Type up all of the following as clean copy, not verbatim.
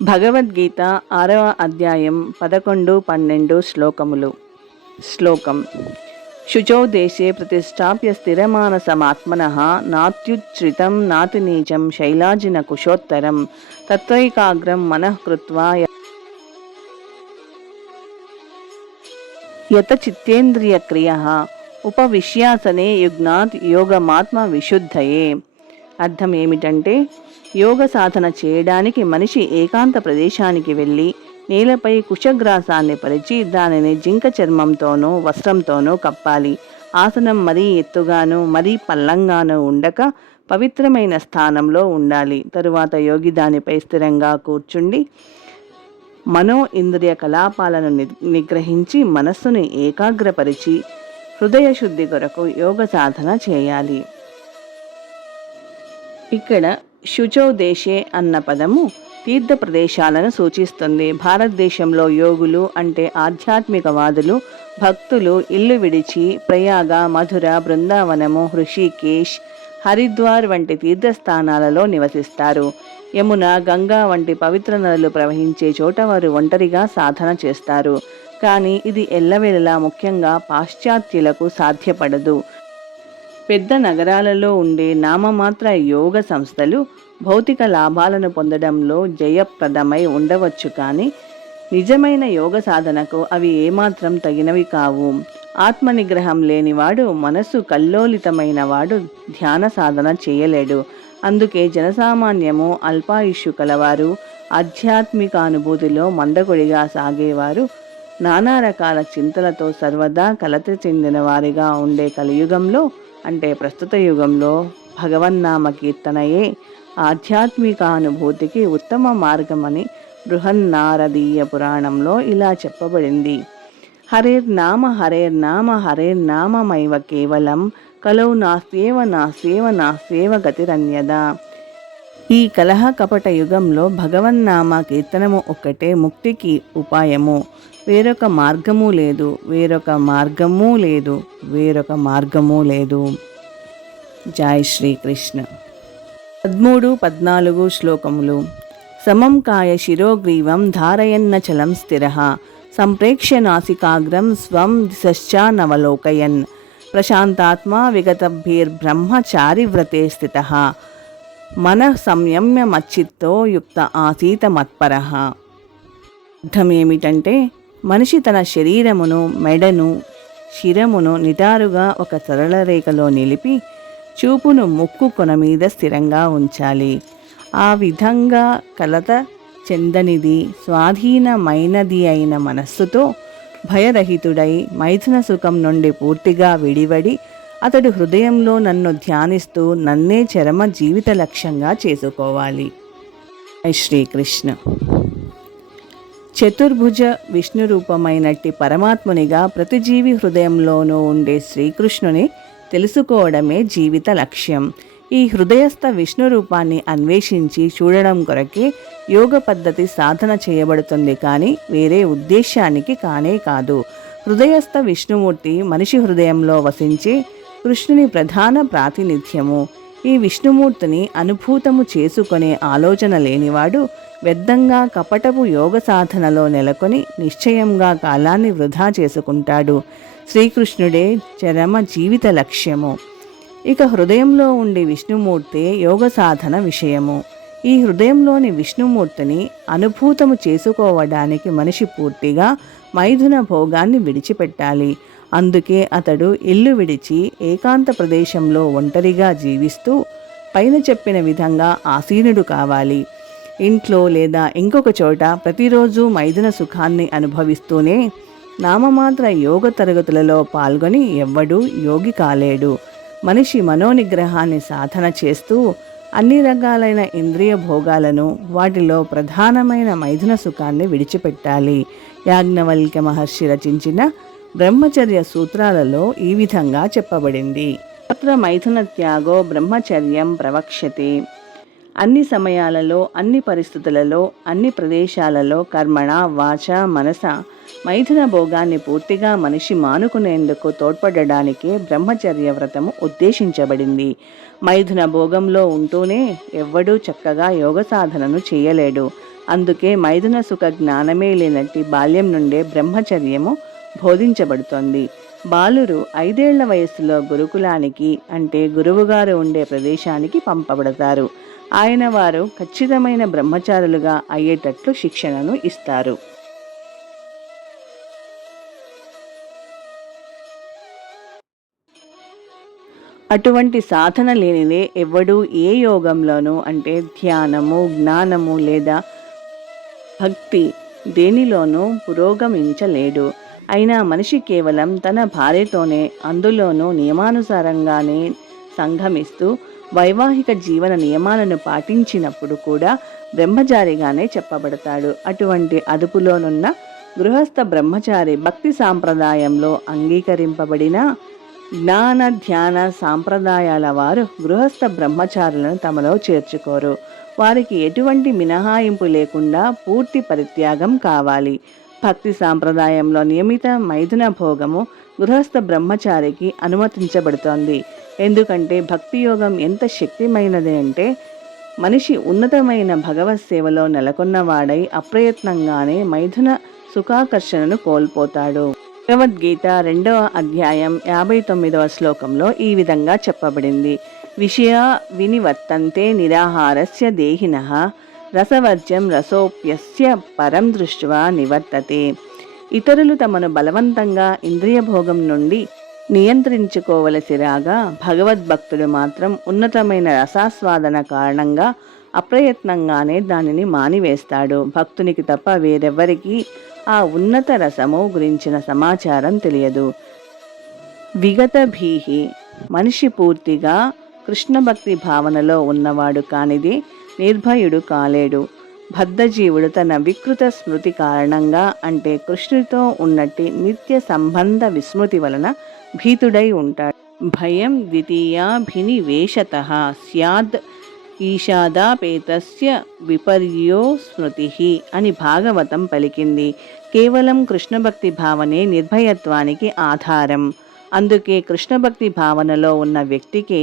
భగవద్గీత 6వ అధ్యాయం 11, 12 శ్లోకములు. శ్లోకం: శుచౌ దేశే ప్రతిష్టాప్య స్థిరమానసమాత్మనః నాత్యుచ్ఛ్రితం నాతి నీచం శైలాజిన కుశోత్తరం తత్రైకాగ్రం మనః కృత్వా యత చిత్తేంద్రియ క్రియః ఉపవిశ్యాసనే యుగ్నాత్ యోగమాత్మ విశుద్ధయే. అర్థం ఏమిటంటే, యోగ సాధన చేయడానికి మనిషి ఏకాంత ప్రదేశానికి వెళ్ళి నేలపై కుశగ్రాసాన్ని పరిచి దానిని జింక చర్మంతోనూ వస్త్రంతోనూ కప్పాలి. ఆసనం మరీ ఎత్తుగాను మరీ పల్లంగానూ ఉండక పవిత్రమైన స్థానంలో ఉండాలి. తరువాత యోగి దానిపై స్థిరంగా కూర్చుండి మనో ఇంద్రియ కలాపాలను నిగ్రహించి మనస్సును ఏకాగ్రపరిచి హృదయ శుద్ధి కొరకు యోగ సాధన చేయాలి. ఇక్కడ శుచౌ దేశే అన్న పదము తీర్థ ప్రదేశాలను సూచిస్తుంది. భారతదేశంలో యోగులు అంటే ఆధ్యాత్మికవాదులు, భక్తులు ఇల్లు విడిచి ప్రయాగ, మధుర, బృందావనము, హృషికేశ్, హరిద్వార్ వంటి తీర్థస్థానాలలో నివసిస్తారు. యమున, గంగా వంటి పవిత్ర నదులు ప్రవహించే చోట వారు ఒంటరిగా సాధన చేస్తారు. కానీ ఇది ఎల్లవేళలా ముఖ్యంగా పాశ్చాత్యులకు సాధ్యపడదు. పెద్ద నగరాలలో ఉండే నామమాత్ర యోగ సంస్థలు భౌతిక లాభాలను పొందడంలో జయప్రదమై ఉండవచ్చు, కానీ నిజమైన యోగ సాధనకు అవి ఏమాత్రం తగినవి కావు. ఆత్మనిగ్రహం లేనివాడు, మనస్సు కల్లోలితమైన వాడు ధ్యాన సాధన చేయలేడు. అందుకే జనసామాన్యము, అల్పాయుష్యు కలవారు, ఆధ్యాత్మికానుభూతిలో మందకొడిగా సాగేవారు, నానా రకాల చింతలతో సర్వదా కలత చెందిన వారిగా ఉండే కలియుగంలో, అంటే ప్రస్తుత యుగంలో, భగవన్నామ కీర్తనయే ఆధ్యాత్మికానుభూతికి ఉత్తమ మార్గమని బృహన్నారదీయ పురాణంలో ఇలా చెప్పబడింది: హరేర్నామ హరేర్నామ హరేర్నామమైవ కేవలం కలౌ నాస్త్యేవ నాస్త్యేవ నాస్త్యేవ గతిరన్యదా. ఈ కలహ కపట యుగంలో భగవన్నామ కీర్తనము ఒక్కటే ముక్తికి ఉపాయము. వేరొక మార్గము లేదు, వేరొక మార్గము లేదు, వేరొక మార్గము లేదు. జై శ్రీకృష్ణ. 13, 14 శ్లోకములు. సమం కాయ శిరోగ్రీవం ధారయన్నచలం స్థిరః సంప్రేక్ష్య నాసికాగ్రం స్వం దిశశ్చానవలోకయన్ ప్రశాంతాత్మా విగతభిర్బ్రహ్మచారివ్రతే స్థితః మనః సంయమ్య మచ్చిత్తో యుక్త ఆసీత మత్పరః. అర్థమేమిటంటే, మనిషి తన శరీరమును, మెడను, శిరమును నిటారుగా ఒక సరళ రేఖలో నిలిపి చూపును ముక్కు కొన మీద స్థిరంగా ఉంచాలి. ఆ విధంగా కలత చెందనిది, స్వాధీనమైనది అయిన మనస్సుతో భయరహితుడై మైథున సుఖం నుండి పూర్తిగా విడివడి అతడు హృదయంలో నన్ను ధ్యానిస్తూ నన్నే చరమ జీవిత లక్ష్యంగా చేసుకోవాలి. జై శ్రీకృష్ణ. చతుర్భుజ విష్ణు రూపమైనట్టి పరమాత్మునిగా ప్రతి జీవి హృదయంలోనూ ఉండే శ్రీకృష్ణుని తెలుసుకోవడమే జీవిత లక్ష్యం. ఈ హృదయస్థ విష్ణు రూపాన్ని అన్వేషించి చూడడం కొరకే యోగ పద్ధతి సాధన చేయబడుతుంది, కానీ వేరే ఉద్దేశానికి కానే కాదు. హృదయస్థ విష్ణుమూర్తి మనిషి హృదయంలో వసించే కృష్ణుని ప్రధాన ప్రాతినిధ్యము. ఈ విష్ణుమూర్తిని అనుభూతము చేసుకునే ఆలోచన లేనివాడు వ్యర్థంగా కపటపు యోగ సాధనలో నెలకొని నిశ్చయంగా కాలాన్ని వృధా చేసుకుంటాడు. శ్రీకృష్ణుడే చరమ జీవిత లక్ష్యము. ఇక హృదయంలో ఉండే విష్ణుమూర్తే యోగ సాధన విషయము. ఈ హృదయంలోని విష్ణుమూర్తిని అనుభూతము చేసుకోవడానికి మనిషి పూర్తిగా మైథున భోగాన్ని విడిచిపెట్టాలి. అందుకే అతడు ఇల్లు విడిచి ఏకాంత ప్రదేశంలో ఒంటరిగా జీవిస్తూ పైన చెప్పిన విధంగా ఆసీనుడు కావాలి. ఇంట్లో లేదా ఇంకొక చోట ప్రతిరోజు మైథున సుఖాన్ని అనుభవిస్తూనే నామమాత్ర యోగ తరగతులలో పాల్గొని ఎవ్వడూ యోగి కాలేడు. మనిషి మనోనిగ్రహాన్ని సాధన చేస్తూ అన్ని రకాలైన ఇంద్రియ భోగాలను, వాటిలో ప్రధానమైన మైథున సుఖాన్ని విడిచిపెట్టాలి. యాజ్ఞవల్క్య మహర్షి రచించిన బ్రహ్మచర్య సూత్రాలలో ఈ విధంగా చెప్పబడింది: తత్ర మైథున త్యాగో బ్రహ్మచర్యం ప్రవక్ష్యతే. అన్ని సమయాలలో, అన్ని పరిస్థితులలో, అన్ని ప్రదేశాలలో కర్మణ, వాచ, మనస మైథున భోగాన్ని పూర్తిగా మనిషి మానుకునేందుకు తోడ్పడడానికే బ్రహ్మచర్య వ్రతము ఉద్దేశించబడింది. మైథున భోగంలో ఉంటూనే ఎవ్వడూ చక్కగా యోగ సాధనను చేయలేడు. అందుకే మైథున సుఖ జ్ఞానమే లేనట్టి బాల్యం నుండే బ్రహ్మచర్యము బోధించబడుతోంది. బాలురు 5 ఏళ్ల వయస్సులో గురుకులానికి అంటే గురువుగారు ఉండే ప్రదేశానికి పంపబడతారు. ఆయన వారు ఖచ్చితమైన బ్రహ్మచారులుగా అయ్యేటట్లు శిక్షణను ఇస్తారు. అటువంటి సాధన లేనిదే ఎవ్వడూ ఏ యోగంలోనూ అంటే ధ్యానము, జ్ఞానము లేదా భక్తి దేనిలోనూ పురోగమించలేడు. అయినా మనిషి కేవలం తన భార్యతోనే, అందులోనూ నియమానుసారంగానే సంగమిస్తూ వైవాహిక జీవన నియమాలను పాటించినప్పుడు కూడా బ్రహ్మచారిగానే చెప్పబడతాడు. అటువంటి అదుపులోనున్న గృహస్థ బ్రహ్మచారి భక్తి సాంప్రదాయంలో అంగీకరింపబడిన జ్ఞాన ధ్యాన సాంప్రదాయాల వారు గృహస్థ బ్రహ్మచారులను తమలో చేర్చుకోరు. వారికి ఎటువంటి మినహాయింపు లేకుండా పూర్తి పరిత్యాగం కావాలి. భక్తి సాంప్రదాయంలో నియమిత మైథున భోగము గృహస్థ బ్రహ్మచారికి అనుమతించబడుతోంది. ఎందుకంటే భక్తి యోగం ఎంత శక్తిమైనది అంటే మనిషి ఉన్నతమైన భగవత్ సేవలో నెలకొన్నవాడై అప్రయత్నంగానే మైథున సుఖాకర్షణను కోల్పోతాడు. భగవద్గీత 2వ అధ్యాయం 59వ శ్లోకంలో ఈ విధంగా చెప్పబడింది. విషయ వినివర్తంతే నిరాహారస్య దేహినః రసవర్జ్యం రసోప్యస్య పరం దృష్ట్వా నివర్తతే. ఇతరులు తమను బలవంతంగా ఇంద్రియ భోగం నుండి నియంత్రించుకోవలసి రాగా భగవద్భక్తుడు మాత్రం ఉన్నతమైన రసాస్వాదన కారణంగా అప్రయత్నంగానే దానిని మానివేస్తాడు. భక్తునికి తప్ప వేరెవ్వరికీ ఆ ఉన్నత రసము గురించిన సమాచారం తెలియదు. విగత భీహి మనిషి పూర్తిగా కృష్ణ భక్తి భావనలో ఉన్నవాడు కానిది నిర్భయుడు కాలేడు. బద్ధజీవుడు తన వికృత స్మృతి కారణంగా అంటే కృష్ణుడితో ఉన్నట్టి నిత్య సంబంధ విస్మృతి వలన భీతుడై ఉంటాడు. భయం ద్వితీయాభినివేశతః స్యాద్ ఈషాదాపేతస్య విపర్యో స్మృతి అని భాగవతం పలికింది. కేవలం కృష్ణభక్తి భావనే నిర్భయత్వానికి ఆధారం. అందుకే కృష్ణభక్తి భావనలో ఉన్న వ్యక్తికి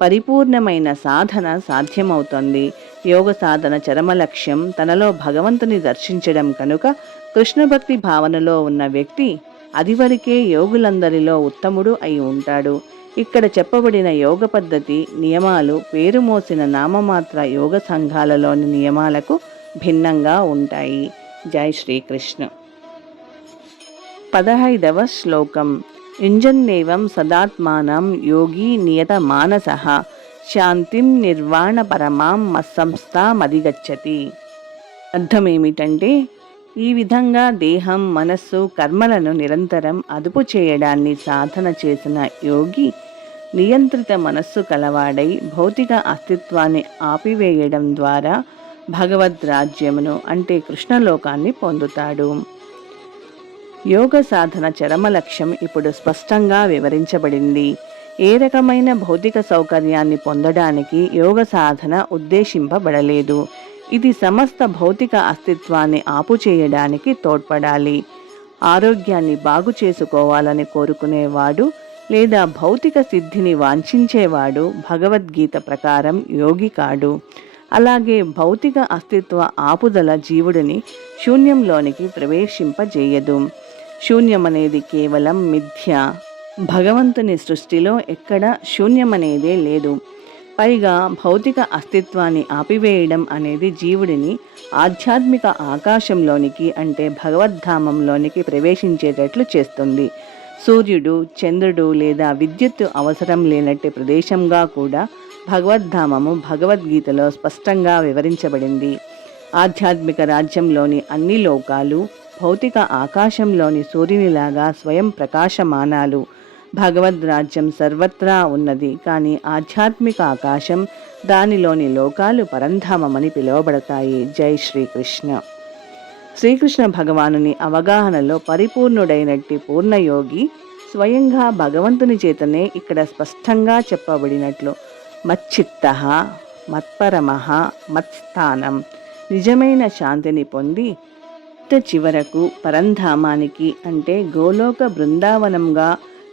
పరిపూర్ణమైన సాధన సాధ్యమవుతుంది. యోగ సాధన చరమ లక్ష్యం తనలో భగవంతుని దర్శించడం కనుక కృష్ణభక్తి భావనలో ఉన్న వ్యక్తి అదివరకే యోగులందరిలో ఉత్తముడు అయి ఉంటాడు. ఇక్కడ చెప్పబడిన యోగ పద్ధతి నియమాలు పేరు మోసిన నామమాత్ర యోగ సంఘాలలోని నియమాలకు భిన్నంగా ఉంటాయి. జై శ్రీకృష్ణ. 15వ శ్లోకం. యుంజన్నేవం సదాత్మానం యోగి నియత మానసః శాంతిం నిర్వాణ పరమాం మత్సంస్థామధిగచ్చతి. అర్థమేమిటంటే ఈ విధంగా దేహం, మనస్సు, కర్మలను నిరంతరం అదుపు చేయడాన్ని సాధన చేసిన యోగి నియంత్రిత మనస్సు కలవాడై భౌతిక అస్తిత్వాన్ని ఆపివేయడం ద్వారా భగవద్ రాజ్యమును అంటే కృష్ణలోకాన్ని పొందుతాడు. యోగ సాధన చరమ లక్ష్యం ఇప్పుడు స్పష్టంగా వివరించబడింది. ఏ రకమైన భౌతిక సౌకర్యాన్ని పొందడానికి యోగ సాధన ఉద్దేశింపబడలేదు. ఇది సమస్త భౌతిక అస్తిత్వాన్ని ఆపుచేయడానికి తోడ్పడాలి. ఆరోగ్యాన్ని బాగు చేసుకోవాలని కోరుకునేవాడు లేదా భౌతిక సిద్ధిని వాంఛించేవాడు భగవద్గీత ప్రకారం యోగి కాడు. అలాగే భౌతిక అస్తిత్వ ఆపుదల జీవుడిని శూన్యంలోనికి ప్రవేశింపజేయదు. శూన్యమనేది కేవలం మిథ్య. భగవంతుని సృష్టిలో ఎక్కడ శూన్యమనేదే లేదు. పైగా భౌతిక అస్తిత్వాన్ని ఆపివేయడం అనేది జీవుడిని ఆధ్యాత్మిక ఆకాశంలోనికి అంటే భగవద్ధామంలోనికి ప్రవేశించేటట్లు చేస్తుంది. సూర్యుడు, చంద్రుడు లేదా విద్యుత్తు అవసరం లేనట్టి ప్రదేశంగా కూడా భగవద్ధామము భగవద్గీతలో స్పష్టంగా వివరించబడింది. ఆధ్యాత్మిక రాజ్యంలోని అన్ని లోకాలు భౌతిక ఆకాశంలోని సూర్యునిలాగా స్వయం ప్రకాశమానాలు. భగవద్ రాజ్యం సర్వత్రా ఉన్నది, కానీ ఆధ్యాత్మిక ఆకాశం, దానిలోని లోకాలు పరంధామమని పిలువబడతాయి. జై శ్రీకృష్ణ. శ్రీకృష్ణ భగవానుని అవగాహనలో పరిపూర్ణుడైనట్టి పూర్ణయోగి స్వయంగా భగవంతుని చేతనే ఇక్కడ స్పష్టంగా చెప్పబడినట్లు మచ్చిత్తః మత్పరమః మత్స్థానం నిజమైన శాంతిని పొంది చివరకు పరంధామానికి అంటే గోలోక బృందావనంగా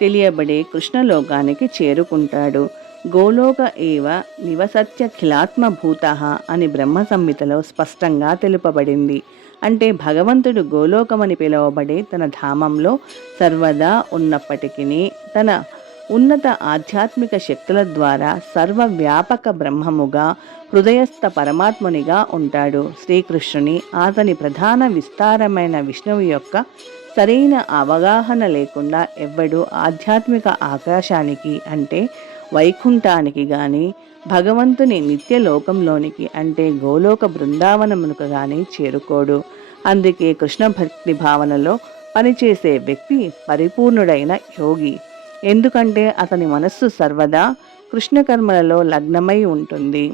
తెలియబడే కృష్ణలోకానికి చేరుకుంటాడు. గోలోక ఏవ నివసత్యఖిలాత్మభూతః అని బ్రహ్మ సంహితలో స్పష్టంగా తెలుపబడింది. అంటే భగవంతుడు గోలోకమని పిలువబడే తన ధామంలో సర్వదా ఉన్నప్పటికీ తన ఉన్నత ఆధ్యాత్మిక శక్తుల ద్వారా సర్వవ్యాపక బ్రహ్మముగా హృదయస్థ పరమాత్మునిగా ఉంటాడు. శ్రీకృష్ణుని అతని ప్రధాన విస్తారమైన విష్ణువు యొక్క సరైన అవగాహన లేకుండా ఎవ్వడు ఆధ్యాత్మిక ఆకాశానికి అంటే వైకుంఠానికి గాని భగవంతుని నిత్యలోకంలోనికి అంటే గోలోక బృందావనమునకు గాని చేరుకోడు. అందుకే కృష్ణ భక్తి భావనలో పనిచేసే వ్యక్తి పరిపూర్ణుడైన యోగి. ఎందుకంటే అతని మనస్సు సర్వదా కృష్ణ కర్మలలో లగ్నమై ఉంటుంది.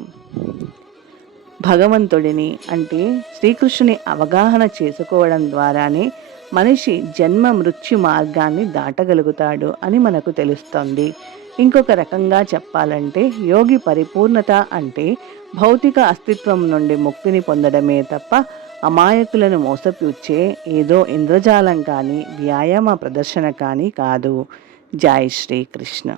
భగవంతుడిని అంటే శ్రీకృష్ణుని అవగాహన చేసుకోవడం ద్వారానే మనిషి జన్మ మృత్యు మార్గాన్ని దాటగలుగుతాడు అని మనకు తెలుస్తుంది. ఇంకొక రకంగా చెప్పాలంటే యోగి పరిపూర్ణత అంటే భౌతిక అస్తిత్వం నుండి ముక్తిని పొందడమే తప్ప అమాయకులను మోసపుచ్చే ఏదో ఇంద్రజాలం కానీ వ్యాయామ ప్రదర్శన కానీ కాదు. జై శ్రీకృష్ణ.